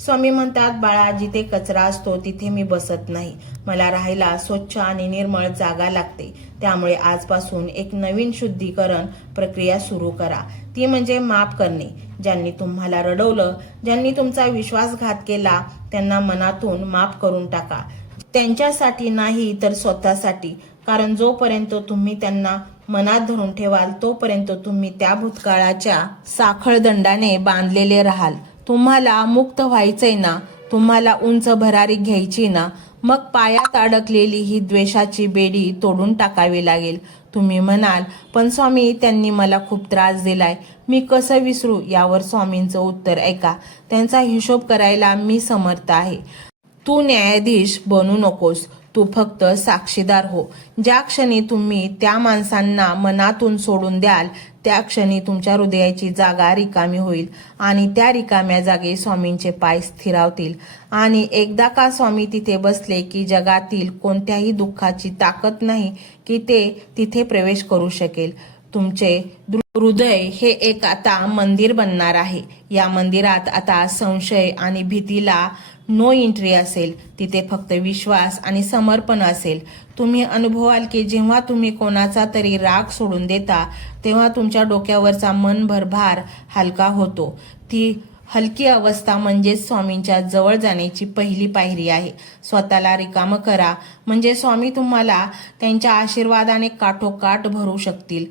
स्वामी म्हणतात, बाळा, जिथे कचरा असतो तिथे मी बसत नाही. मला राहायला स्वच्छ आणि निर्मळ जागा लागते. त्यामुळे आजपासून एक नवीन शुद्धीकरण प्रक्रिया सुरू करा. ती म्हणजे माफ करणे. ज्यांनी तुम्हाला रडवलं, ज्यांनी तुमचा विश्वासघात केला, त्यांना मनातून माफ करून टाका. त्यांच्यासाठी नाही तर स्वतःसाठी. कारण जोपर्यंत तुम्ही त्यांना मनात धरून ठेवाल तोपर्यंत तुम्ही त्या भूतकाळाच्या साखळदंडाने बांधलेले राहाल. तुम्हाला मुक्त व्हायचंय ना? तुम्हाला उंच भरारी घ्यायची ना? मग पायात अडकलेली ही द्वेषाची बेडी तोडून टाकावी लागेल. तुम्ही म्हणाल, पण स्वामी, त्यांनी मला खूप त्रास दिलाय, मी कसं विसरू? यावर स्वामींचं उत्तर ऐका. त्यांचा हिशोब करायला मी समर्थ आहे. तू न्यायाधीश बनू नकोस, तू फक्त साक्षीदार हो. ज्या क्षणी तुम्ही त्या माणसांना मनातून सोडून द्याल त्या क्षणी तुमच्या हृदयाची जागा रिकामी होईल आणि त्या रिकाम्या जागी स्वामींचे पाय स्थिरावतील. आणि एकदा का स्वामी तिथे बसले की जगातील कोणत्याही दुःखाची ताकद नाही की ते तिथे प्रवेश करू शकेल. तुमचे हृदय हे एक आता मंदिर बनणार आहे. या मंदिरात आता संशय आणि भीतीला नो एंट्री असेल. तिथे फक्त विश्वास आणि समर्पण असेल. तुम्ही अनुभवाल की जेव्हा तुम्ही कोणाचा तरी राग सोडून देता तेव्हा तुमच्या डोक्यावरचा मनभर भार हलका होतो. ती हलकी अवस्था म्हणजेच स्वामींच्या जवळ जाण्याची पहिली पायरी आहे. स्वतःला रिकामं करा, म्हणजे स्वामी तुम्हाला त्यांच्या आशीर्वादाने काठोकाठ भरू शकतील.